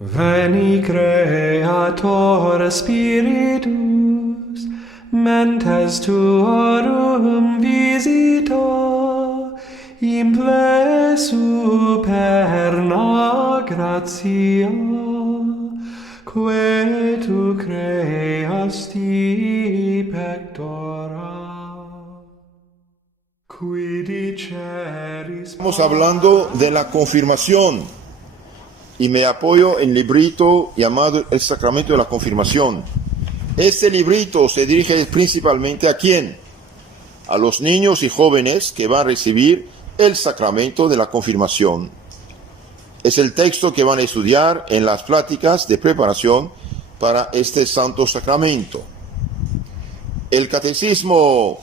Veni Creator Spiritus, mentes tuorum visita, imple superna gratia, que tu creasti pectora. Qui diceris... Estamos hablando de la confirmación y me apoyo en el librito llamado El Sacramento de la Confirmación. Este librito se dirige principalmente ¿a quién? A los niños y jóvenes que van a recibir el sacramento de la confirmación. Es el texto que van a estudiar en las pláticas de preparación para este santo sacramento. El catecismo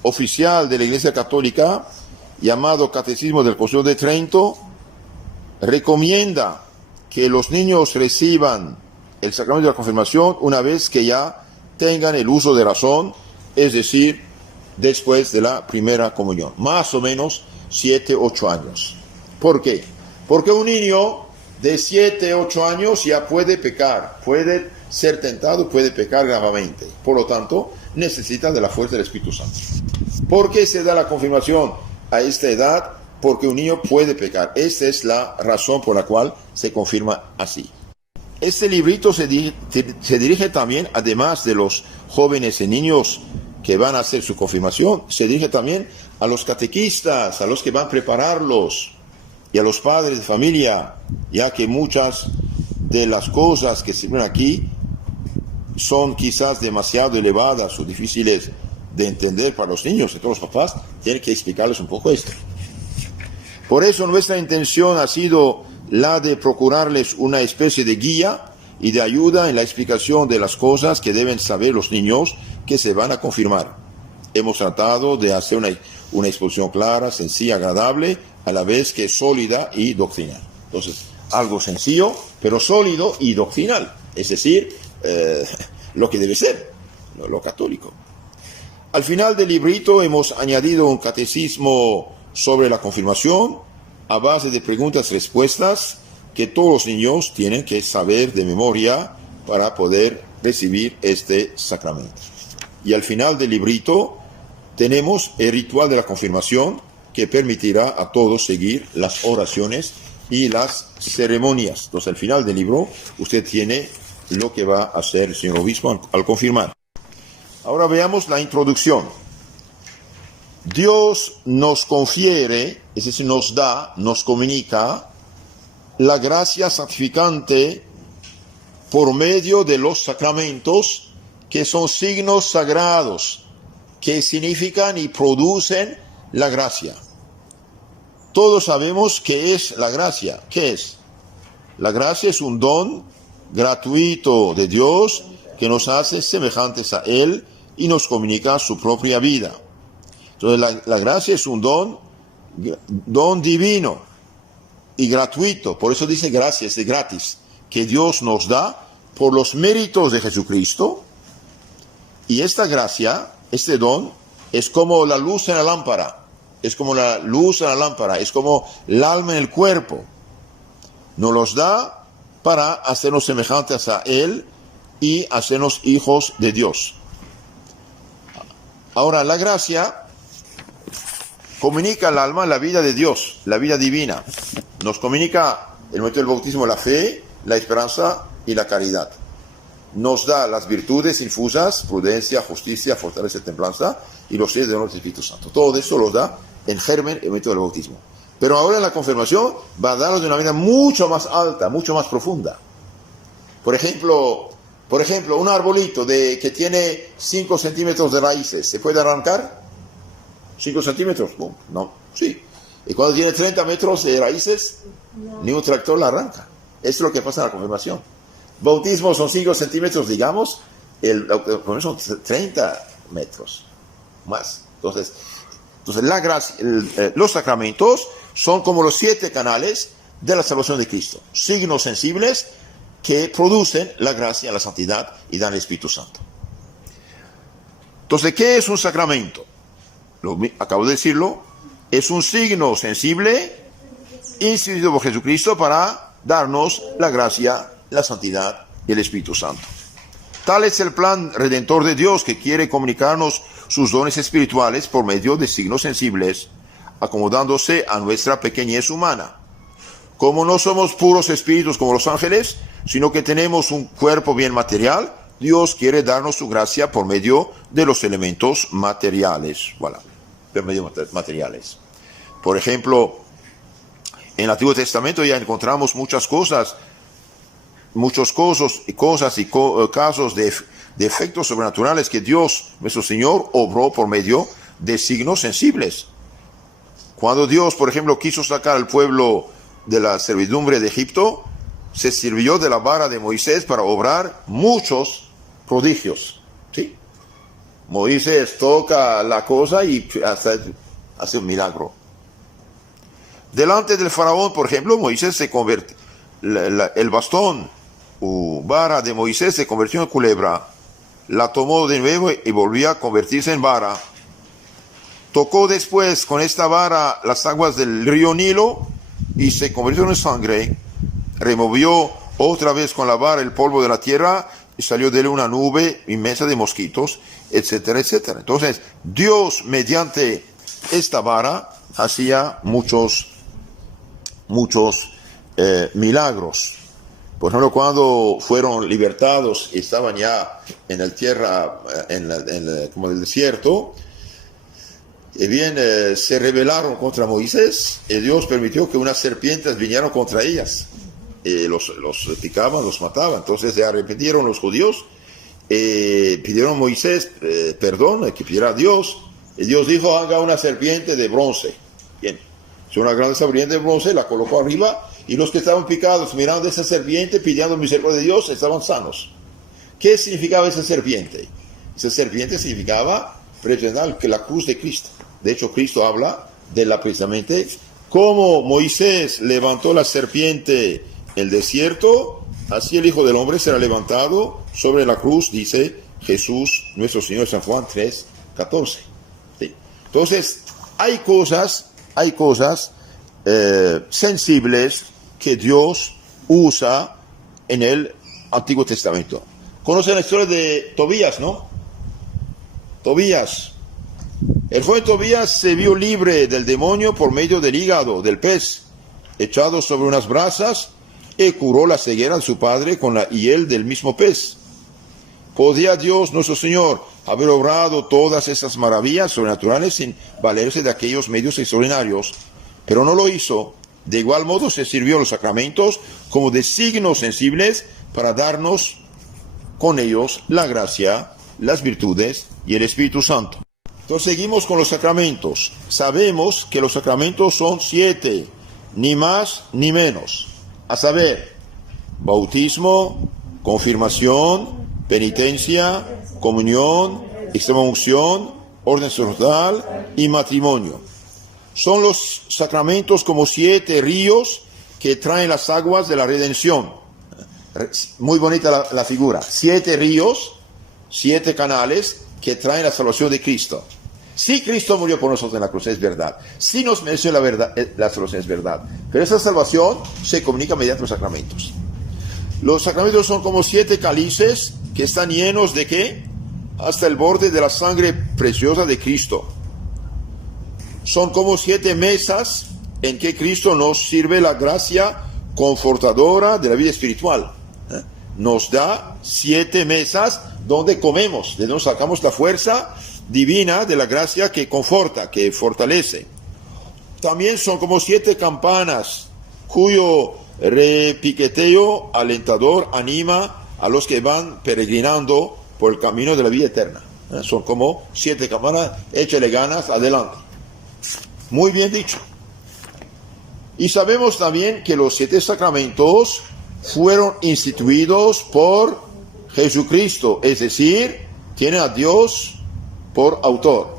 oficial de la Iglesia Católica, llamado Catecismo del Concilio de Trento, recomienda que los niños reciban el sacramento de la confirmación una vez que ya tengan el uso de razón, es decir, después de la primera comunión, más o menos 7, 8 años. ¿Por qué? Porque un niño de 7, 8 años ya puede pecar, puede ser tentado, puede pecar gravemente. Por lo tanto, necesita de la fuerza del Espíritu Santo. ¿Por qué se da la confirmación a esta edad? Porque un niño puede pecar. Esta es la razón por la cual se confirma así. Este librito se dirige también, además de los jóvenes y niños que van a hacer su confirmación, se dirige también a los catequistas, a los que van a prepararlos, y a los padres de familia, ya que muchas de las cosas que se ven aquí son quizás demasiado elevadas o difíciles de entender para los niños. Entonces los papás tienen que explicarles un poco esto. Por eso nuestra intención ha sido la de procurarles una especie de guía y de ayuda en la explicación de las cosas que deben saber los niños que se van a confirmar. Hemos tratado de hacer una exposición clara, sencilla, agradable, a la vez que sólida y doctrinal. Entonces, algo sencillo, pero sólido y doctrinal. Es decir, lo que debe ser, lo católico. Al final del librito hemos añadido un catecismo sobre la confirmación a base de preguntas y respuestas que todos los niños tienen que saber de memoria para poder recibir este sacramento. Y al final del librito tenemos el ritual de la confirmación que permitirá a todos seguir las oraciones y las ceremonias. Entonces al final del libro usted tiene lo que va a hacer el señor obispo al confirmar. Ahora veamos la introducción. Dios nos confiere, es decir, nos da, nos comunica la gracia santificante por medio de los sacramentos, que son signos sagrados, que significan y producen la gracia. Todos sabemos qué es la gracia. ¿Qué es? La gracia es un don gratuito de Dios que nos hace semejantes a Él y nos comunica su propia vida. Entonces la gracia es un don divino y gratuito. Por eso dice gracia, es de gratis, que Dios nos da por los méritos de Jesucristo. Y esta gracia, este don, es como la luz en la lámpara. Es como la luz en la lámpara, es como el alma en el cuerpo. Nos los da para hacernos semejantes a Él y hacernos hijos de Dios. Ahora, la gracia comunica al alma la vida de Dios, la vida divina. Nos comunica el momento del bautismo la fe, la esperanza y la caridad. Nos da las virtudes infusas, prudencia, justicia, fortaleza y templanza, y los 6 dones del Espíritu Santo. Todo eso los da en germen el momento del bautismo. Pero ahora en la confirmación va a darnos de una manera mucho más alta, mucho más profunda. Por ejemplo, un arbolito que tiene 5 centímetros de raíces, ¿se puede arrancar? 5 centímetros, no, sí. Y cuando tiene 30 metros de raíces, ni un tractor la arranca. Esto es lo que pasa en la confirmación. Bautismo son 5 centímetros, digamos, el confirmación son 30 metros más. Entonces la gracia, los sacramentos son como los 7 canales de la salvación de Cristo. Signos sensibles que producen la gracia, la santidad y dan el Espíritu Santo. Entonces, ¿qué es un sacramento? Acabo de decirlo, es un signo sensible instituido por Jesucristo para darnos la gracia, la santidad y el Espíritu Santo. Tal es el plan redentor de Dios, que quiere comunicarnos sus dones espirituales por medio de signos sensibles, acomodándose a nuestra pequeñez humana. Como no somos puros espíritus como los ángeles, sino que tenemos un cuerpo bien material, Dios quiere darnos su gracia por medio de los elementos materiales. Voilà, por medio de materiales. Por ejemplo, en el Antiguo Testamento ya encontramos muchas cosas, casos de efectos sobrenaturales que Dios, nuestro Señor, obró por medio de signos sensibles. Cuando Dios, por ejemplo, quiso sacar al pueblo de la servidumbre de Egipto, se sirvió de la vara de Moisés para obrar muchos prodigios. ¿Sí? Moisés toca la cosa y hasta hace un milagro. Delante del faraón, por ejemplo, Moisés se convirtió, el bastón o vara de Moisés se convirtió en culebra, la tomó de nuevo y volvió a convertirse en vara. Tocó después con esta vara las aguas del río Nilo y se convirtió en sangre. Removió otra vez con la vara el polvo de la tierra y salió de él una nube inmensa de mosquitos, etcétera, etcétera. Entonces, Dios, mediante esta vara, hacía muchos milagros. Por ejemplo, cuando fueron libertados y estaban ya en la tierra, como el desierto, se rebelaron contra Moisés y Dios permitió que unas serpientes vinieran contra ellas. Los picaban, los mataban. Entonces se arrepintieron los judíos, pidieron a Moisés perdón, que pidiera a Dios. Y Dios dijo, haga una serpiente de bronce. Bien, hizo una gran serpiente de bronce, la colocó arriba, y los que estaban picados mirando esa serpiente, pidiendo misericordia de Dios, estaban sanos. ¿Qué significaba esa serpiente? Esa serpiente significaba presentar la cruz de Cristo. De hecho, Cristo habla de la precisamente como Moisés levantó la serpiente en el desierto, así el Hijo del Hombre será levantado sobre la cruz, dice Jesús, nuestro Señor, San Juan 3:14. ¿Sí? Entonces, hay cosas sensibles que Dios usa en el Antiguo Testamento. Conocen la historia de Tobías, ¿no? Tobías. El joven Tobías se vio libre del demonio por medio del hígado del pez, echado sobre unas brasas, y curó la ceguera de su padre con la hiel del mismo pez. ¿Podía Dios, nuestro Señor, haber obrado todas esas maravillas sobrenaturales sin valerse de aquellos medios extraordinarios? Pero no lo hizo. De igual modo se sirvió de los sacramentos como de signos sensibles para darnos con ellos la gracia, las virtudes y el Espíritu Santo. Entonces seguimos con los sacramentos. Sabemos que los sacramentos son 7, ni más ni menos. A saber, bautismo, confirmación, penitencia, comunión, extrema unción, orden sacerdotal y matrimonio. Son los sacramentos como 7 ríos que traen las aguas de la redención. Muy bonita la figura. 7 ríos, 7 canales que traen la salvación de Cristo. Sí, Cristo murió por nosotros en la cruz, es verdad. Sí nos mereció la salvación, es verdad. Pero esa salvación se comunica mediante los sacramentos. Los sacramentos son como 7 cálices que están llenos de ¿qué? Hasta el borde de la sangre preciosa de Cristo. Son como 7 mesas en que Cristo nos sirve la gracia confortadora de la vida espiritual. Nos da 7 mesas donde comemos, de donde sacamos la fuerza divina de la gracia que conforta, que fortalece. También son como 7 campanas cuyo repiqueteo alentador anima a los que van peregrinando por el camino de la vida eterna. Son como 7 campanas, échale ganas, adelante. Muy bien dicho. Y sabemos también que los 7 sacramentos fueron instituidos por Jesucristo, es decir, tienen a Dios por autor.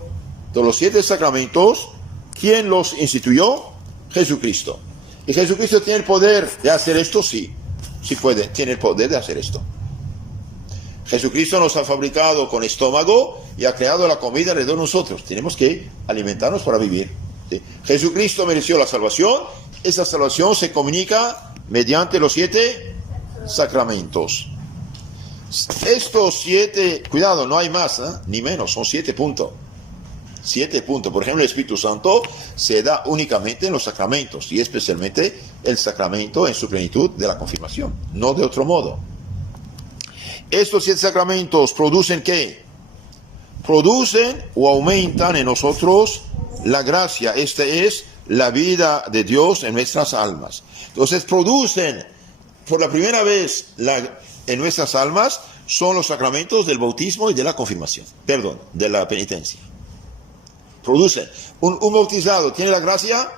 De los 7 sacramentos, ¿quién los instituyó? Jesucristo. ¿Y Jesucristo tiene el poder de hacer esto? Sí, sí puede, tiene el poder de hacer esto. Jesucristo nos ha fabricado con estómago y ha creado la comida alrededor de nosotros. Tenemos que alimentarnos para vivir. ¿Sí? Jesucristo mereció la salvación. Esa salvación se comunica mediante los 7 sacramentos. Estos 7, cuidado, no hay más, ni menos, son 7 puntos. 7 puntos. Por ejemplo, el Espíritu Santo se da únicamente en los sacramentos y especialmente el sacramento en su plenitud de la confirmación, no de otro modo. Estos 7 sacramentos producen ¿qué? Producen o aumentan en nosotros la gracia. Esta es la vida de Dios en nuestras almas. Entonces producen por la primera vez en nuestras almas son los sacramentos del bautismo y de la confirmación, perdón, de la penitencia. Producen. ¿Un bautizado tiene la gracia?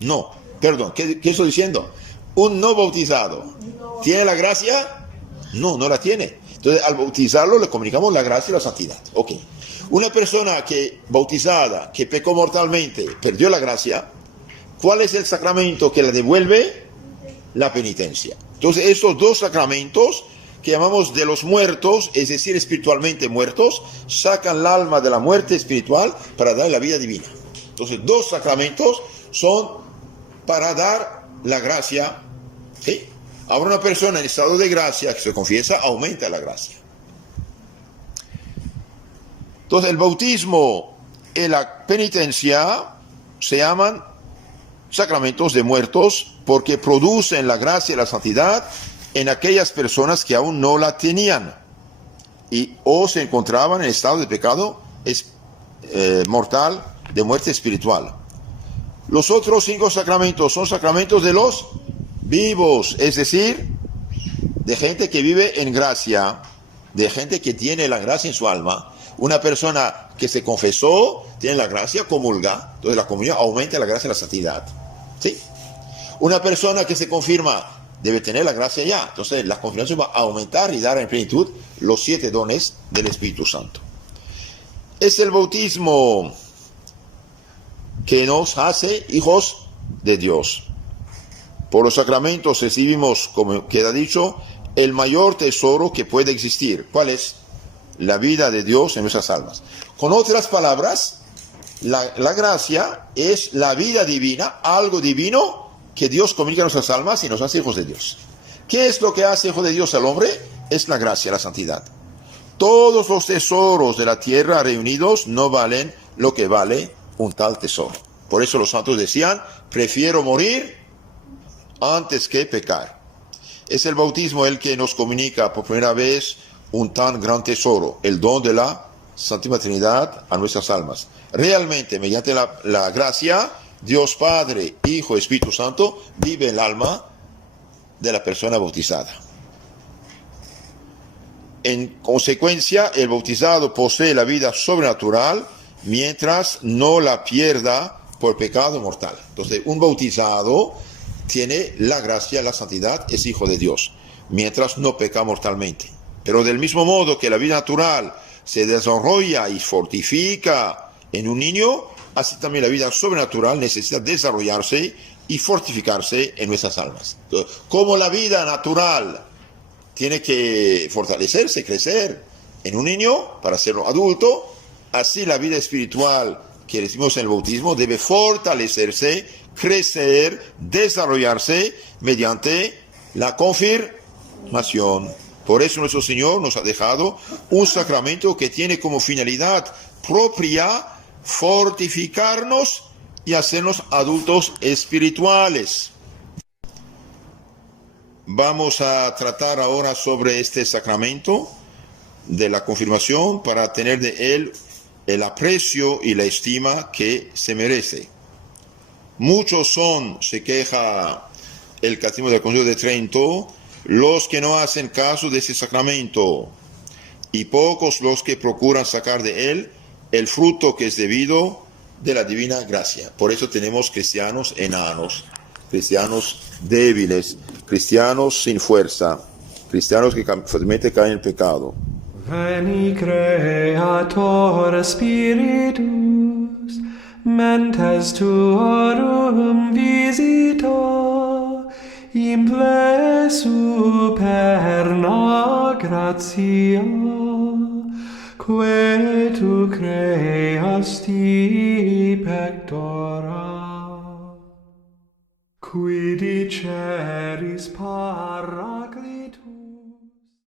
No, perdón, ¿qué estoy diciendo? ¿Un no bautizado tiene la gracia? No, no la tiene. Entonces, al bautizarlo le comunicamos la gracia y la santidad. Ok. Una persona bautizada, que pecó mortalmente, perdió la gracia, ¿cuál es el sacramento que la devuelve? La penitencia. Entonces, estos 2 sacramentos que llamamos de los muertos, es decir, espiritualmente muertos, sacan el alma de la muerte espiritual para dar la vida divina. Entonces, 2 sacramentos son para dar la gracia. ¿Sí? Ahora una persona en estado de gracia que se confiesa aumenta la gracia. Entonces, el bautismo y la penitencia se llaman sacramentos de muertos porque producen la gracia y la santidad en aquellas personas que aún no la tenían o se encontraban en estado de pecado mortal, de muerte espiritual. Los otros 5 sacramentos son sacramentos de los vivos, es decir, de gente que vive en gracia, de gente que tiene la gracia en su alma. Una persona que se confesó, tiene la gracia, comulga, entonces la comunión aumenta la gracia y la santidad. ¿Sí? Una persona que se confirma debe tener la gracia ya. Entonces la confirmación va a aumentar y dar en plenitud los 7 dones del Espíritu Santo. Es el bautismo que nos hace hijos de Dios. Por los sacramentos recibimos, como queda dicho, el mayor tesoro que puede existir. ¿Cuál es? La vida de Dios en nuestras almas. Con otras palabras, la gracia es la vida divina, algo divino que Dios comunica a nuestras almas y nos hace hijos de Dios. ¿Qué es lo que hace hijo de Dios al hombre? Es la gracia, la santidad. Todos los tesoros de la tierra reunidos no valen lo que vale un tal tesoro. Por eso los santos decían, prefiero morir antes que pecar. Es el bautismo el que nos comunica por primera vez un tan gran tesoro, el don de la Santísima Trinidad a nuestras almas. Realmente, mediante la gracia, Dios Padre, Hijo, Espíritu Santo, vive en el alma de la persona bautizada. En consecuencia, el bautizado posee la vida sobrenatural mientras no la pierda por pecado mortal. Entonces, un bautizado tiene la gracia, la santidad, es hijo de Dios, mientras no peca mortalmente. Pero del mismo modo que la vida natural se desarrolla y fortifica en un niño, así también la vida sobrenatural necesita desarrollarse y fortificarse en nuestras almas. Entonces, como la vida natural tiene que fortalecerse, crecer en un niño para ser adulto, así la vida espiritual que recibimos en el bautismo debe fortalecerse, crecer, desarrollarse mediante la confirmación. Por eso nuestro Señor nos ha dejado un sacramento que tiene como finalidad propia fortificarnos y hacernos adultos espirituales. Vamos a tratar ahora sobre este sacramento de la confirmación para tener de él el aprecio y la estima que se merece. Muchos son, se queja el Catecismo del Concilio de Trento, los que no hacen caso de ese sacramento, y pocos los que procuran sacar de él el fruto que es debido de la divina gracia. Por eso tenemos cristianos enanos, cristianos débiles, cristianos sin fuerza, cristianos que fácilmente caen en el pecado. Veni Creator Spiritus, mentes tuorum visita, imple superna gratia, que tu creasti pectora. qui diceris Paracletus